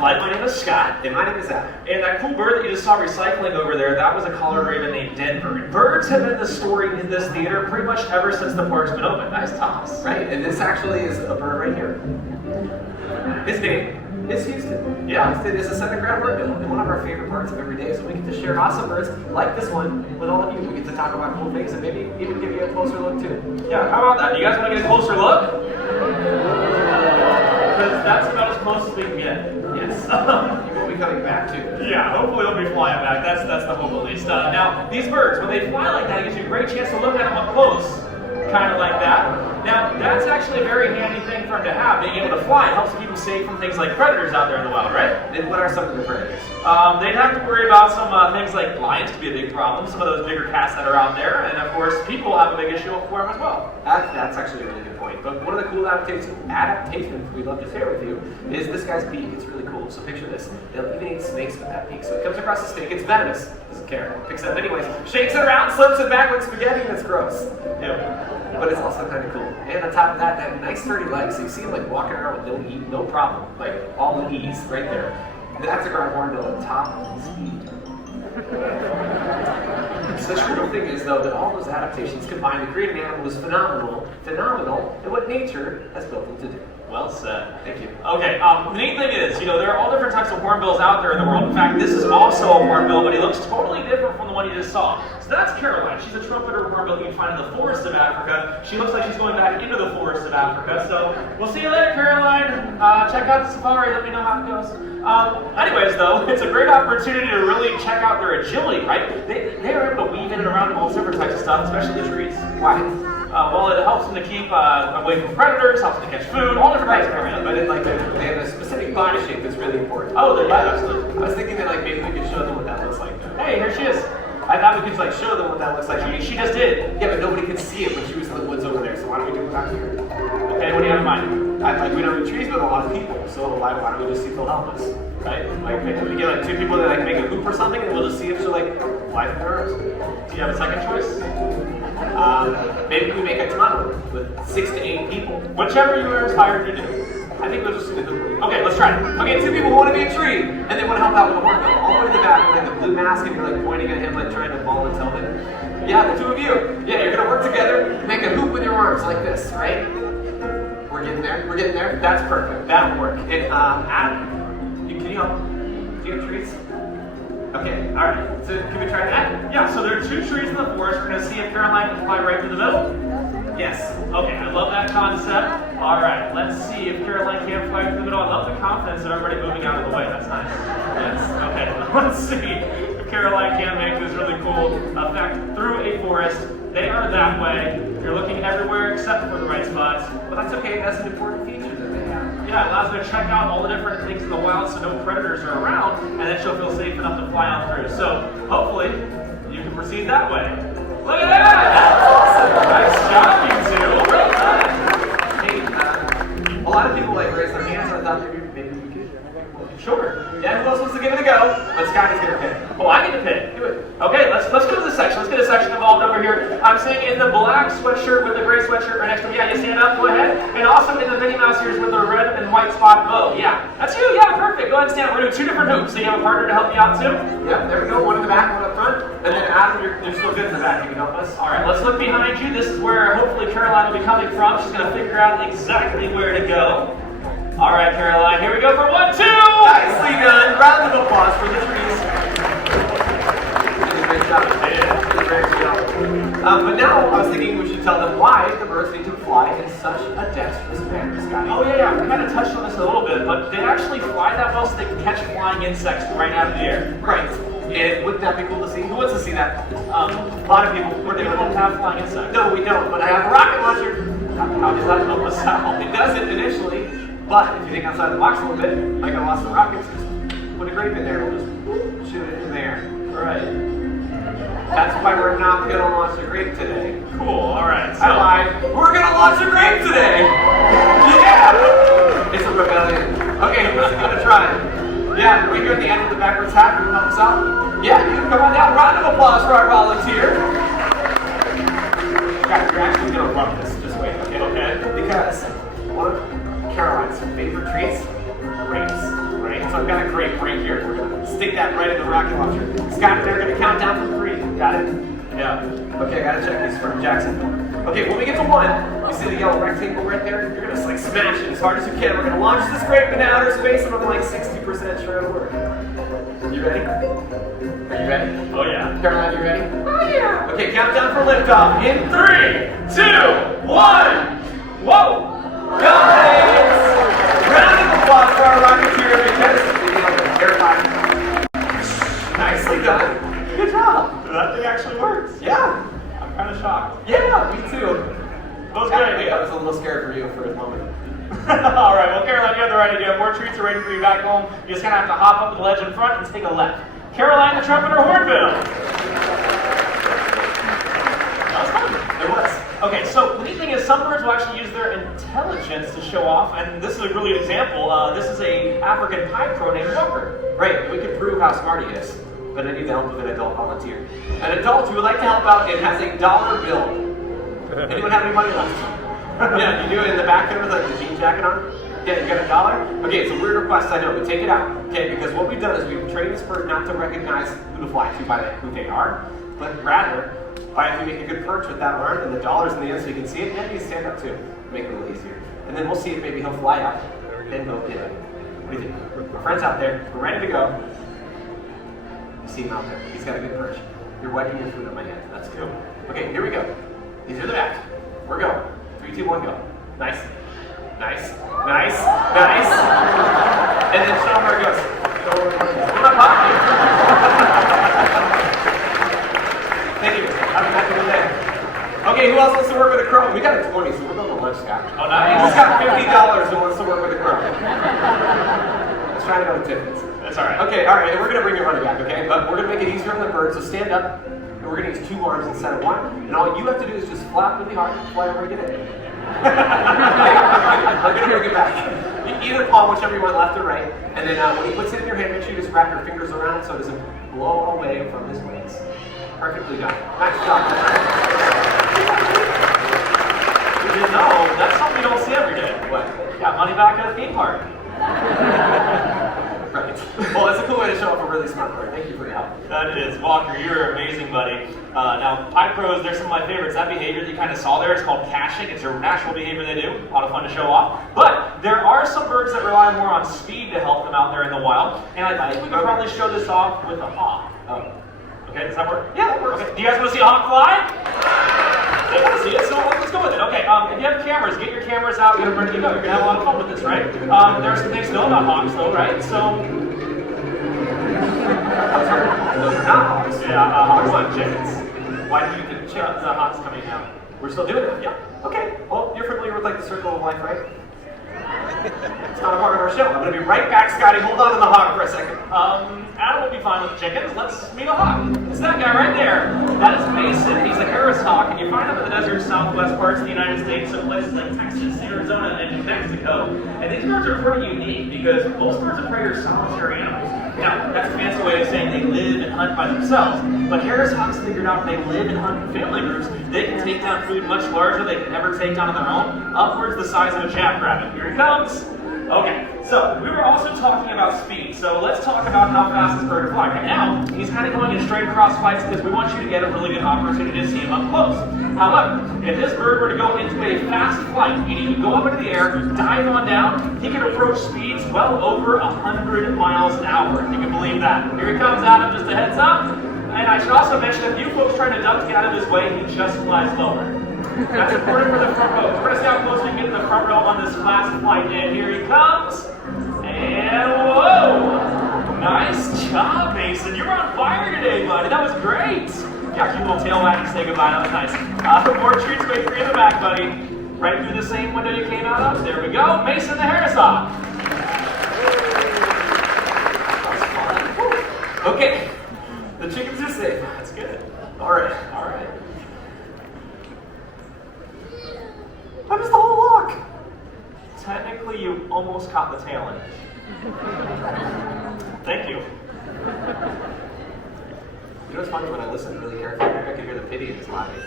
flight. My name is Scott. And my name is Adam. And that cool bird that you just saw recycling over there, that was a collared raven named Denver. And birds have been the story in this theater pretty much ever since the park's been open. Nice toss. Right, and this actually is a bird right here. His name is Houston. Yeah. Houston is a Southern Ground Hornbill, and one of our favorite parts of every day. So we get to share awesome birds like this one with all of you. We get to talk about cool things and maybe even give you a closer look too. Yeah, how about that? You guys want to get a closer look? Because that's about as close as we can get. Yes. You will be coming back too. Yeah, hopefully they'll be flying back. That's the hope at least. Now, these birds, when they fly like that, it gives you a great chance to look at them up close. Kind of like that. Now, that's actually a very handy thing for them to have. Being able to fly, it helps keep them safe from things like predators out there in the wild, right? And what are some of the predators? They'd have to worry about some things like lions could be a big problem, some of those bigger cats that are out there, and of course, people have a big issue for them as well. That's actually a really good point. But one of the cool adaptations we'd love to share with you is this guy's beak. It's really cool. So picture this. They'll even eat snakes with that beak. So it comes across the snake, it's venomous. Doesn't care. Picks it up anyways, shakes it around, slips it back like spaghetti, and it's gross. Yeah. But it's also kind of cool. And on top of that, that nice sturdy legs. So you see him like walking around with no problem. Like all the ease right there. That's a ground hornbill at top speed. So the cool thing is though that all those adaptations combined to create an animal was phenomenal in what nature has built them to do. Well said. Thank you. Okay, the neat thing is, there are all different types of hornbills out there in the world. In fact, this is also a hornbill, but he looks totally different from the one you just saw. So that's Caroline. She's a trumpeter hornbill you can find in the forests of Africa. She looks like she's going back into the forests of Africa. So we'll see you later, Caroline. Check out the safari. Let me know how it goes. Anyways, though, it's a great opportunity to really check out their agility, right? They are able to weave in and around all different types of stuff, especially the trees. Why? Well, it helps them to keep away from predators, helps them to catch food, all different types of everything. But they have a specific body shape that's really important. Oh, absolutely. I was thinking that maybe we could show them what that looks like. Hey, here she is. I thought we could show them what that looks like. She just did. Yeah, but nobody could see it when she was in the woods over there. So why don't we do it back here? Okay, what do you have in mind? We don't have trees, but a lot of people. So why don't we just see if they'll help us? Right? Like maybe we get two people that make a hoop or something, and we'll just see if she'll fly from her. Do you have a second choice? Maybe we make a tunnel with 6 to 8 people. Whichever you are inspired to do. I think we'll just do the hoop. Okay, let's try it. Okay, 2 people who want to be a tree, and they want to help out with the hornbill. All the way to the back with the blue mask, and you're pointing at him, trying to ball and tell him. Yeah, the 2 of you. Yeah, you're gonna work together, make a hoop with your arms like this, right? We're getting there. We're getting there. That's perfect. That'll work. And Adam, can you help? Do you have trees? Okay, alright. So can we try that? Yeah, so there are 2 trees in the forest. We're going to see if Caroline can fly right through the middle. Yes. Okay, I love that concept. Alright, let's see if Caroline can fly through the middle. I love the confidence of everybody moving out of the way. That's nice. Yes. Okay, let's see if Caroline can make this really cool effect through a forest. They are that way. You're looking everywhere except for the right spots. But that's okay. That's an important feature that they have. Yeah, it allows her to check out all the different things in the wild so no predators are around, and then she'll feel safe enough to fly on through. So hopefully you can proceed that way. Look at that! Nice job, you two. Well done. Hey, a lot of people raise their hands, so I thought maybe we could. Sure. Yeah, who else wants to give it a go? But Scott is gonna pick. Oh, I get to pick. Do it. Okay, let's go to the section. Let's get a section involved over here. I'm sitting in the black sweatshirt with the gray sweatshirt right next to me. Yeah, you stand up, go ahead. And also in the Minnie Mouse ears with the red and white spot bow. Yeah, that's you. Yeah, perfect. Go ahead and stand up. We're doing 2 different hoops. So you have a partner to help you out too? Yep, there we go. One in the back, one up front. And then Adam, you're still good in the back. You can help us. All right, let's look behind you. This is where hopefully Caroline will be coming from. She's going to figure out exactly where to go. All right, Caroline, here we go for 1, 2! Nicely done. Round of applause for the trees. Great job. Great job. But now I was thinking we should tell them why the birds need to fly in such a dexterous manner, Scotty. Oh yeah, we kind of touched on this a little bit, but they actually fly that well so they can catch flying insects right out of the air. Right. And wouldn't that be cool to see? Who wants to see that? A lot of people, we don't have flying insects. No, we don't, but I have a rocket launcher. How does that help us out? It doesn't initially, but if you think outside the box a little bit, like I lost some rockets, just put a grape in there, we'll just shoot it in there. Right. That's why we're not going to launch a grape today. Cool, alright. So. I lied. We're going to launch a grape today! Yeah! It's a rebellion. Okay, who's going to try? Yeah, right here at the end with the backwards hat, who helps out? Yeah, you can come on down. Round of applause for our volunteer. Guys, you're actually going to love this. Just wait, okay? Because one of Caroline's favorite treats, grapes, right? So I've got rocket launcher. Scott and I are going to count down from 3. Got it? Yeah. Okay, I gotta check these from Jackson. Okay, when we get to 1, you see the yellow rectangle right there? You're gonna just like smash it as hard as you can. We're gonna launch this great into outer space, and I'm like 60% sure it'll work. You ready? Are you ready? Oh yeah. Caroline, you ready? Oh yeah. Okay, countdown for liftoff in 3, 2, 1. Whoa! Guys! Round of applause for our rocketeer because they're fine. Nicely done. Good job. That thing actually works. Yeah. I'm kind of shocked. Yeah, me too. That was good. I was a little scared for you for a moment. All right, well, Caroline, you have the right idea. More treats are ready for you back home. You're just going to have to hop up the ledge in front and take a left. Caroline the trumpeter hornbill. That was fun. It was. Okay, so the neat thing is some birds will actually use their intelligence to show off, and this is a really good example. This is an African pie crow named Rover. Right, we could prove how smart he is, but I need the help of an adult volunteer. An adult who would like to help out and has a dollar bill. Anyone have any money left? Yeah, you do it in the back there with like the jean jacket on? Yeah, you got $1? Okay, it's a weird request, I know, but take it out. Okay, because what we've done is we've trained this bird not to recognize who to fly to by who they are, but rather by if we make a good perch with that arm and the dollars in the end so you can see it, and you stand up too. Make it a little easier. And then we'll see if maybe he'll fly up, then go get it. What do you think? My friend's out there, we're ready to go. You see him out there, he's got a good perch. You're wiping your food on my hand, that's cool. Okay, here we go. These are the back. We're going. 3, 2, 1, go. Nice. Nice. Nice. Nice. And then show him where it goes. We're not popping. Thank you. Have a good day. Okay, who else wants to work with a crow? We got a 20, so we're going to lunch, Scott. Oh, nice. Who's got $50 who wants to work with a crow? Let's try to go to Tiffany's. That's all right. Okay, all right, and we're going to bring your money back, okay? But we're going to make it easier on the bird, so stand up. And we're going to use 2 arms instead of 1. And all you have to do is just flap really hard and fly over and get it. I'm going to bring it back. Either palm, whichever you want, left or right. And then when he puts it in your hand, make sure you just wrap your fingers around it so it doesn't blow away from his wings. Perfectly done. Nice job. You didn't know, that's something you don't see every day. What? Yeah, money back at a theme park. Right. Well, it's a cool way to show off a really smart bird. Thank you for your help. That is. Walker, you're amazing, buddy. Now, pie crows, they're some of my favorites. That behavior that you kind of saw there is called caching. It's a natural behavior they do. A lot of fun to show off. But there are some birds that rely more on speed to help them out there in the wild. And I think we could probably show this off with a hawk. Oh. Okay, does that work? Yeah, that works. Okay. Do you guys want to see a hawk fly? They want to see it, so let's go with it. Okay, if you have cameras, get your cameras out, get them ready to go. You're going to have a lot of fun with this, right? There are some things to know about hawks, though, right? So, Those are not hawks. yeah, hawks like chickens. Why do you think the hawks coming down? We're still doing it? Yeah. Okay. Well, you're familiar with like the circle of life, right? It's not a part of our show. I'm going to be right back, Scotty. Hold on to the hawk for a second. Adam will be fine with chickens. Let's meet a hawk. It's that guy right there. That is Mason. He's a Harris hawk, and you find him in the desert southwest parts of the United States, so places like Texas, Arizona, and New Mexico. And these birds are pretty unique because most birds of prey are solitary animals. Now, that's a fancy way of saying they live and hunt by themselves. But Harris hawks figured out they live and hunt in family groups. They can take down food much larger than they can ever take down on their own, upwards the size of a jackrabbit. Here he comes. Okay, so we were also talking about speed, so let's talk about how fast this bird can fly. Right now, he's kind of going in straight across flights because we want you to get a really good opportunity to see him up close. However, if this bird were to go into a fast flight, meaning he could go up into the air, dive on down, he could approach speeds well over 100 miles an hour, if you can believe that. Here he comes, Adam, just a heads up. And I should also mention, if you folks trying to duck to get out of his way, he just flies lower. That's important for the front row. We're going to see how close we can get to the front row on this fast flight. And here he comes. And whoa! Nice job, Mason. You were on fire today, buddy. That was great. Yeah, cute little tail wag to say goodbye. That was nice. More treats wait for you in the back, buddy. Right through the same window you came out of. There we go. Mason the Harris hawk. Okay. The chickens are safe. That's good. All right. All right. That was the whole walk. Technically, you almost caught the tail end. Thank you. You know what's funny? When I listen really carefully, I can hear the pity in his laughing.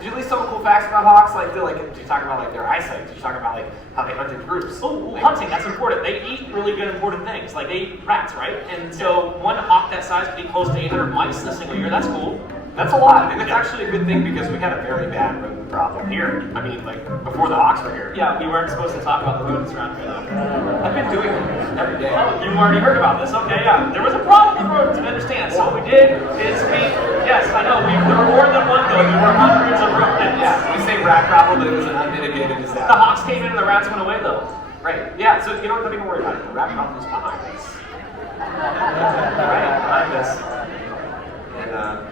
Did you at least tell them cool facts about hawks? Like, did you talk about like their eyesight? Did you talk about like how they hunt in groups? Oh, hunting, that's important. They eat really good important things. Like they eat rats, right? And so one hawk that size could eat close to 800 mice in a single year. That's cool. That's a lot, and it's actually a good thing because we had a very bad rodent problem here. I mean, like, before the hawks were here. Yeah, we weren't supposed to talk about the rodents around here, though. I've been doing it every day. Oh, you already heard about this. Okay, yeah. There was a problem with rodents, I understand. So what we did is yes, I know, there were more than one, though. There were hundreds of rodents. Yeah, we say rat problem, but it was an unmitigated disaster. The hawks came in and the rats went away, though. Right, yeah, so you don't even worry about it. The rat problem is behind us. Right, behind us. And,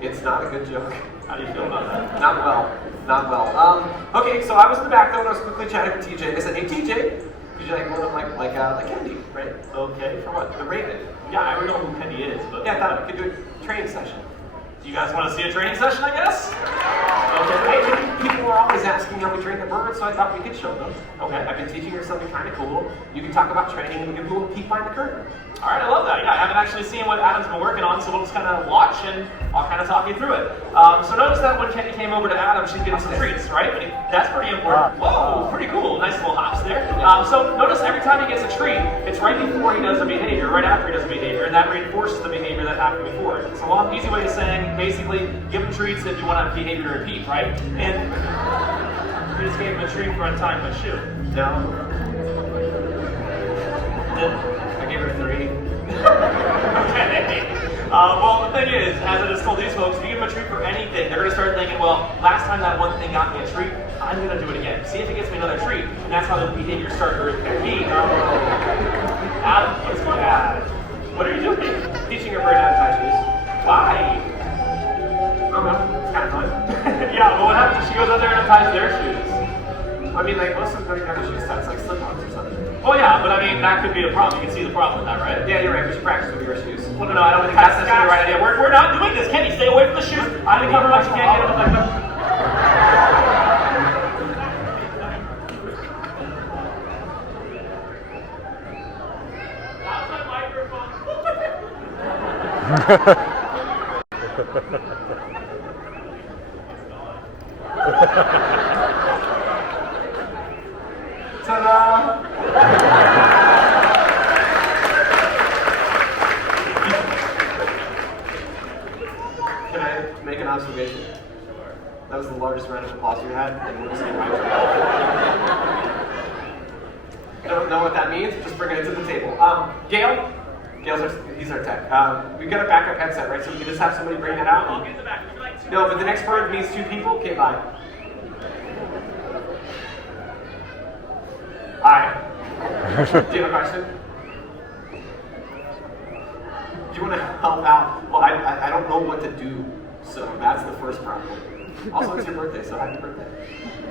it's not a good joke. How do you feel about that? Not well. Not well. Okay, so I was in the back though, and I was quickly chatting with TJ. They said, "Hey TJ, could you like one of like Kendi, right? Okay. For what? The Raven." Yeah, I already know who Kendi is, but Yeah, I thought we could do a training session. do you guys want to see a training session, I guess? Okay. Hey, people were always asking how we train the birds, so I thought we could show them. Okay. I've been teaching her something kind of cool. You can talk about training and give a little peek behind the curtain. All right, I love that. Yeah, I haven't actually seen what Adam's been working on, so we'll just kind of watch and I'll kind of talk you through it. So notice that when Kendi came over to Adam, she's getting some treats, right? That's pretty important. Whoa, pretty cool. Nice little hops there. So notice every time he gets a treat, it's right before he does a behavior, right after he does a behavior, and that reinforces the behavior that happened before. It's a long, easy way of saying, basically, give him treats if you want a behavior to repeat, right? And we just gave him a treat for untying my shoe. No. I gave her 3. Okay. Well, the thing is, as I just told these folks, if you give them a treat for anything, they're going to start thinking, well, last time that one thing got me a treat, I'm going to do it again. See if it gets me another treat. And that's how the behavior starts to repeat. Adam, what's going on? What are you doing? Teaching her bird how to tie shoes. Why? I don't know. It's kind of fun. Yeah, but what happens if she goes out there and ties their shoes? I mean, like, most of them don't even have the shoes tied. It's like slip-ons or something. Oh yeah, but I mean, that could be a problem. You can see the problem with that, right? Yeah, you're right. We should practice with your shoes. Well, no, I don't think that's necessarily the right idea. We're not doing this. Kenny, stay away from the shoes. I'm going to cover what you can't get in the How's my microphone? Ta-da! Can I make an observation? That was the largest round of applause you had, and we're just going to I don't know what that means, just bring it to the table. Gail? He's our tech. We've got a backup headset, right? So we can just have somebody bring that out. I'll get in the back. Would you like to? No, but the next bird needs 2 people. Okay, bye. Hi. Do you have a question? Do you want to help out? Well, I don't know what to do, so that's the first problem. Also, it's your birthday, so happy birthday. A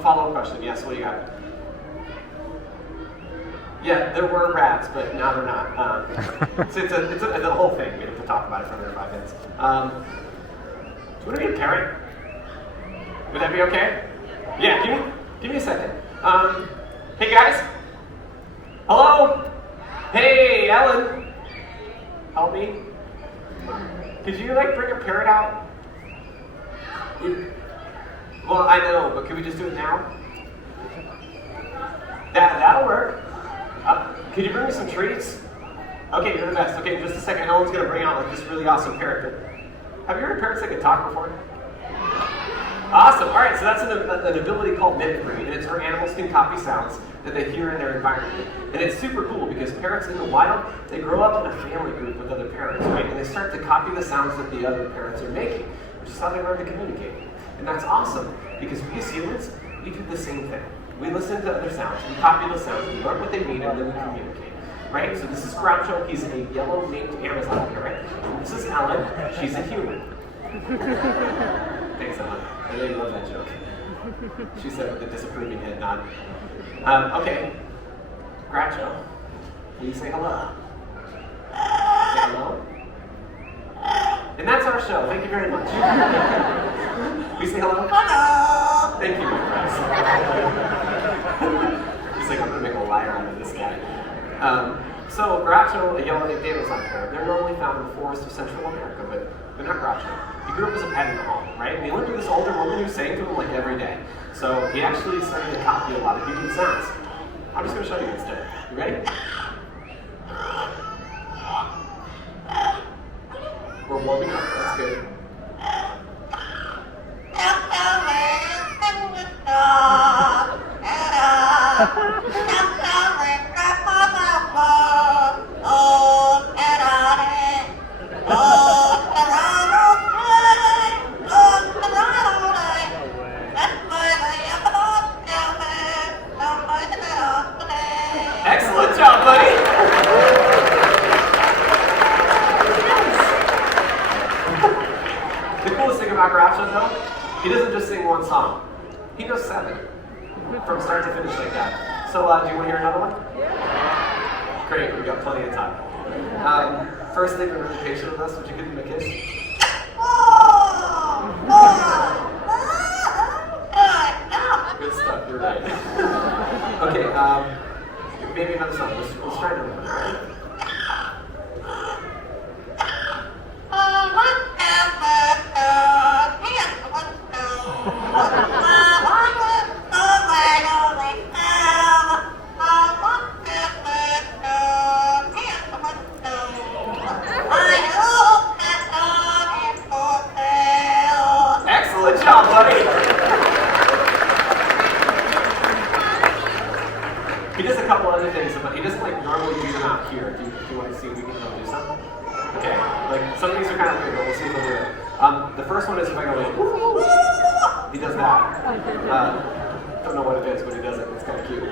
follow-up question. Yes, what do you got? Yeah, there were rats, but now they're not. So it's a whole thing. We have to talk about it for another 5 minutes. Do you want to be a parent? Would that be okay? Yeah, give me a second. Hey guys. Hello? Hey, Ellen. Help me. Could you like bring a parrot out? Well, I know, but can we just do it now? That'll work. Could you bring me some treats? Okay, you're the best. Okay, in just a second, Ellen's gonna bring out like this really awesome parrot. Have you heard of parrots that can talk before? Awesome. All right, so that's an ability called mimicry, and it's where animals can copy sounds that they hear in their environment. And it's super cool because parrots in the wild, they grow up in a family group with other parrots, right? And they start to copy the sounds that the other parrots are making, which is how they learn to communicate. And that's awesome because we as humans, we do the same thing. We listen to other sounds, we copy the sounds, we learn what they mean, and then we communicate. Right? So this is Groucho, he's a yellow named Amazon parrot. And this is Ellen, she's a human. Thanks, Ellen. I really love that joke. She said with a disapproving head nod. Okay. Groucho, will you say hello? Say hello? And that's our show. Thank you very much. We say hello? Hello! Thank you, my friends. He's like, I'm going to make a liar out of this guy. So Groucho, a yellow Nick Davis on there, they're normally found in the forest of Central America, but they're not Groucho. He grew up as a pet in the home, right? And he lived with this older woman who sang to him like every day. So he actually started to copy a lot of human sounds. I'm just going to show you instead. You ready? We're warming up. That's good. Excellent job, buddy. The coolest thing about Groucho, though, he doesn't just sing one song. He knows 7, from start to finish like that. So, do you want to hear another one? Yeah. Great, we've got plenty of time. First thing, we're really patient with us. Would you give him a kiss? Good stuff, you're right. Okay, maybe another song. Let's try another one, all right? Excellent job, buddy! He does a couple other things, but he doesn't like normally do them out here. Do you want to see if we can do something? Okay, like some of these are kind of weird, but we'll see if we'll do it. The first one is if I go like, he does that. Don't know what it is, but he does it. It's kind of cute.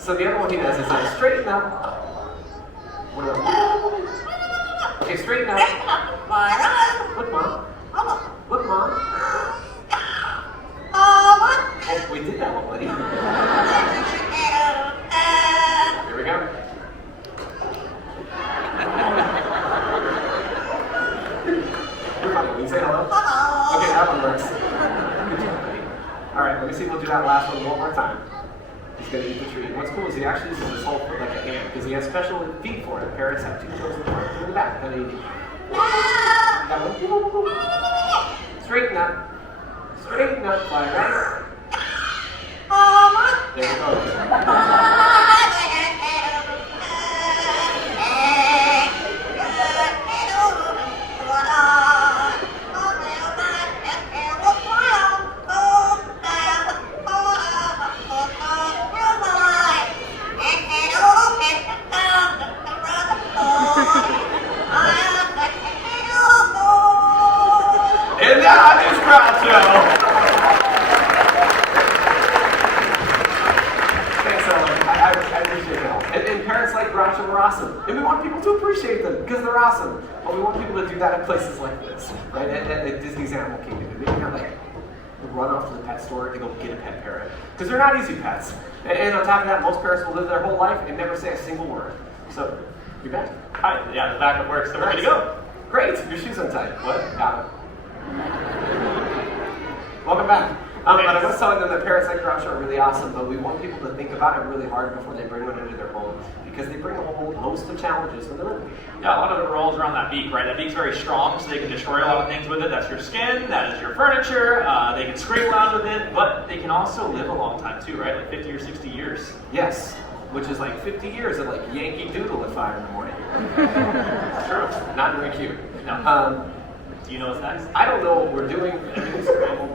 So the other one he does is straighten up. What about? Okay, straighten up. Look, Mom. Look, Mom. Oh, we did that one, buddy. Here we go. Can you say hello? Okay, that one works. Good job, buddy. Alright, let me see if we'll do that last one more time. He's going to eat the tree. And what's cool is he actually uses his whole foot like a hand, because he has special feet for it. Parrots have 2 toes in the front, 2 in the back. Kind of easy. Straighten up. Straighten up, fly right. There we go. And that is Groucho. I appreciate it. And parents like Groucho are awesome. And we want people to appreciate them because they're awesome. But we want people to do that at places like this, right? At Disney's Animal Kingdom. And maybe not like run off to the pet store and go get a pet parrot. Because they're not easy pets. And on top of that, most parrots will live their whole life and never say a single word. So, you're back. Hi, yeah, the backup works, so we're ready to go. Great, your shoes untied. What? Got it. Welcome back. But I was telling them that parrots like Groucho are really awesome, but we want people to think about it really hard before they bring one into their home, because they bring a whole host of challenges when they're in. Yeah, a lot of it revolves around that beak, right? That beak's very strong, so they can destroy a lot of things with it. That's your skin, that is your furniture, they can scream loud with it, but they can also live a long time too, right? Like 50 or 60 years. Yes, which is like 50 years of like Yankee Doodle at 5 in the morning. True. Not very cute. No. Do you know what's next? I don't know what we're doing. Everything's scrambled.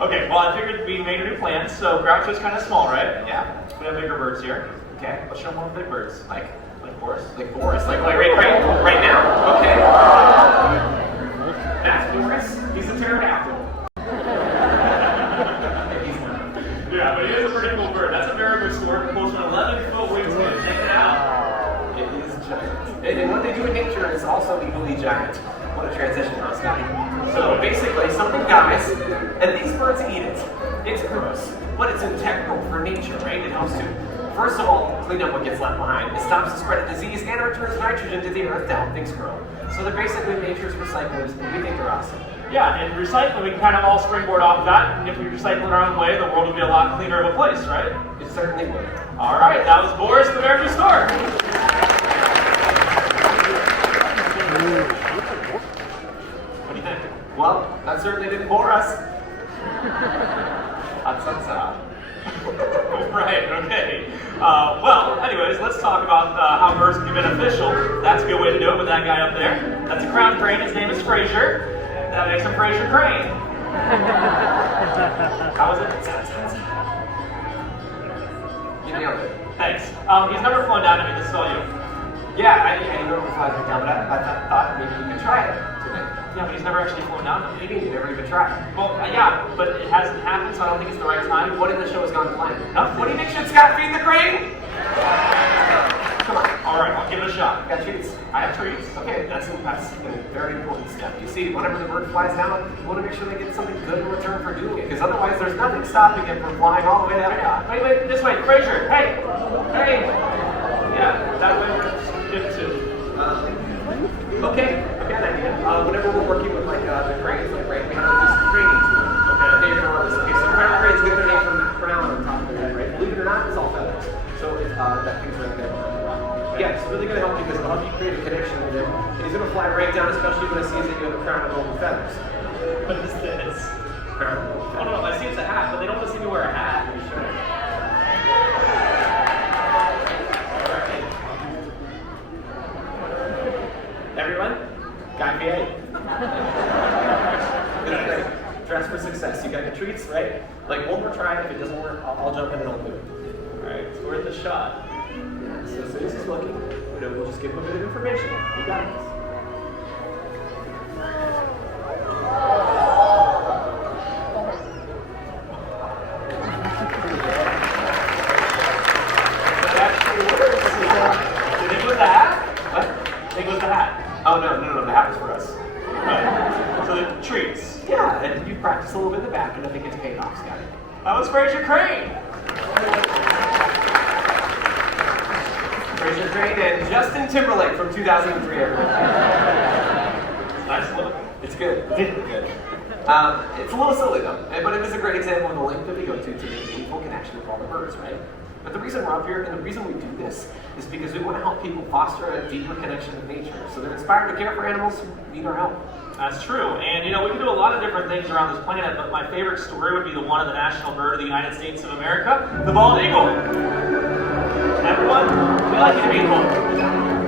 Okay, well I figured we made a new plan, so Groucho's kind of small, right? Yeah. We have bigger birds here. Okay. Let's show more big birds. Like Boris. Like Boris. Like right now. Okay. That's Boris. He's a pterodactyl. Yeah, but he is a pretty cool bird. That's a very good sword. Close to an 11-foot wingspan. Check it out. It is giant. And what they do in nature is also equally giant. What a transition, huh, Scotty? So basically, something dies, and these birds eat it. It's gross, but it's integral for nature, right? It helps to, first of all, clean up what gets left behind. It stops the spread of disease and returns nitrogen to the earth to help things grow. So they're basically nature's recyclers, and we think they're awesome. Yeah, and recycling, we can kind of all springboard off of that. And if we recycle it our own way, the world would be a lot cleaner of a place, right? It certainly would. All right, that was Boris the Bear Store. What do you think? Well, that certainly didn't bore us. That's Right, okay. Well, anyways, let's talk about how birds can be beneficial. That's a good way to do it with that guy up there. That's a crown crane. His name is Fraser. That makes him Fraser Crane. How was it? You nailed it. Thanks. He's never flown down to me. This is all you. Yeah, I normally fly right down, but I thought maybe you could try it today. Yeah, but he's never actually flown down to me. Maybe you never even tried. Well, yeah, but it hasn't happened, so I don't think it's the right time. What if the show has gone planned? Nothing. What do you think should Scott feed the crane? Come on. All right, I'll give it a shot. Got treats. I have treats. Okay, that's a very important step. You see, whenever the bird flies down, you want to make sure they get something good in return for doing it, because otherwise there's nothing stopping it from flying all the way to Epcot. Wait, this way, Fraser. Hey. Yeah, that way we're good too. Okay, I got an idea. Whenever we're working with the cranes, right, we have this training tool. Okay. They're gonna run this. Okay, so crown cranes get their name from the crown on top of their head, right? Believe it or not, it's all feathers. So that thing's right there. Yeah, it's really gonna help you because it'll help you create a connection with him. And he's gonna fly right down, especially when he sees that you have a crown of golden feathers. What is this? Crown of golden feathers. Oh no, I see it's a hat, but they don't want to see me wear a hat. Sure. Everyone, Guy Fieri. Dress for success. You got your treats, right? Like one more try. If it doesn't work, I'll jump in and I'll do it. All right, it's worth a shot. Yeah, so as soon as he's looking, we'll just give him a bit of information. You got this. That actually works. Did it with the hat? What? It was the hat. Oh no, the hat was for us. Right. So the treats. Yeah, and you practice a little bit in the back, and I think it's paid off, Scotty. That was Fraser Crane. Fraser Crane and Justin Timberlake from 2003. Nice look. It's good. Good. It's a little silly though, but it is a great example of the length that we go to make meaningful connection with all the birds, right? But the reason we're up here and the reason we do this is because we want to help people foster a deeper connection with nature, so they're inspired to care for animals who need our help. That's true. And we can do a lot of different things around this planet, but my favorite story would be the one of the national bird of the United States of America, the bald eagle. Everyone, we like to meet Hope.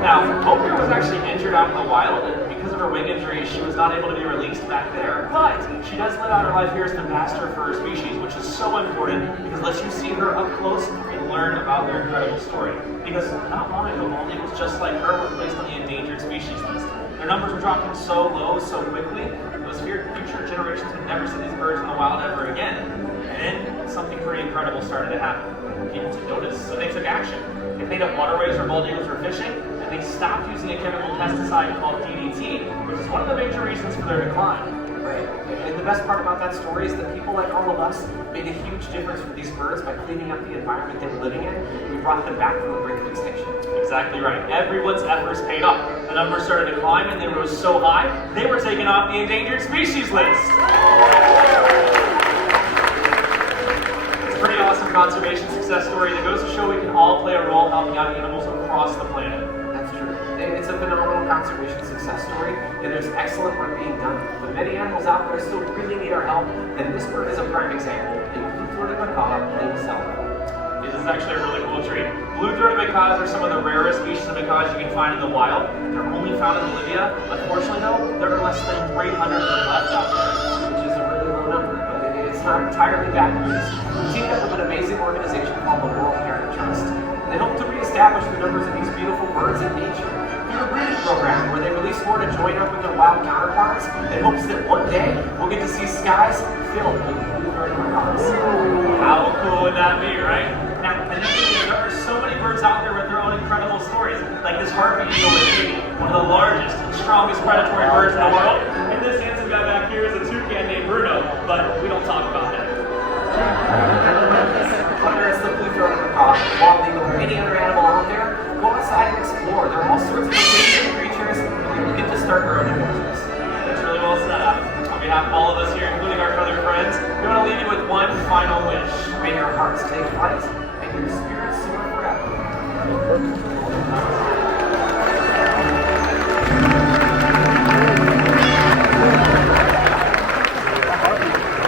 Now, Hope was actually injured out in the wild, and because of her wing injury, she was not able to be released back there. But she does live out her life here as an ambassador for her species, which is so important because it lets you see her up close and learn about their incredible story. Because not long ago, bald eagles just like her were placed on the endangered species list. Their numbers were dropping so low so quickly, those future generations would never see these birds in the wild ever again. And then something pretty incredible started to happen. People took notice, so they took action. They cleaned up waterways where bald eagles were fishing, and they stopped using a chemical pesticide called DDT, which is one of the major reasons for their decline. Right. And the best part about that story is that people like all of us made a huge difference for these birds by cleaning up the environment they were living in. We brought them back from the brink of extinction. Exactly right. Everyone's efforts paid off. The numbers started to climb, and they rose so high, they were taken off the endangered species list. It's a pretty awesome conservation success story that goes to show we can all play a role helping out animals across the planet. That's true. It's a phenomenal conservation success story, and there's excellent work being done. But many animals out there still really need our help, and this bird is a prime example. In blue-throated macaw, named Selma. This is actually a really cool tree. Blue-throated macaws are some of the rarest species of macaws you can find in the wild. They're only found in Bolivia. Unfortunately, though, there are less than 300 of them left out there, Which is a really low number, but it's not entirely bad news. We teamed up with an amazing organization called the World Heritage Trust. They hope to reestablish the numbers of these beautiful birds in nature through a breeding program where they release more to join up with their wild counterparts in hopes that one day we'll get to see skies filled with blue-throated macaws. How cool would that be, right? Now, and there are so many birds out there with their own incredible stories, like this harpy eagle with Haiti, one of the largest and strongest predatory birds in the world. And this handsome guy back here is a toucan named Bruno, but we don't talk about him. Whether it's the blue-throated macaw, bald eagle, or any other animal out there, go outside and explore. There are all sorts of amazing creatures, and you'll get to start your own adventures. That's really well set up. I'll behalf of all of us here, including our feathered friends, we want to leave you with one final wish. May your hearts take flight and your spirits soar forever.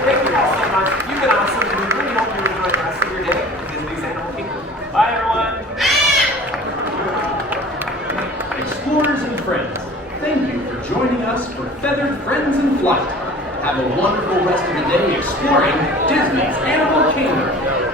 Thank you all so much. You've been awesome. We really hope you enjoy the rest of your day in Disney's Animal Kingdom. Bye, everyone. Explorers and friends, thank you for joining us for Feathered Friends in Flight. Have a wonderful rest of the day exploring Disney's Animal Kingdom.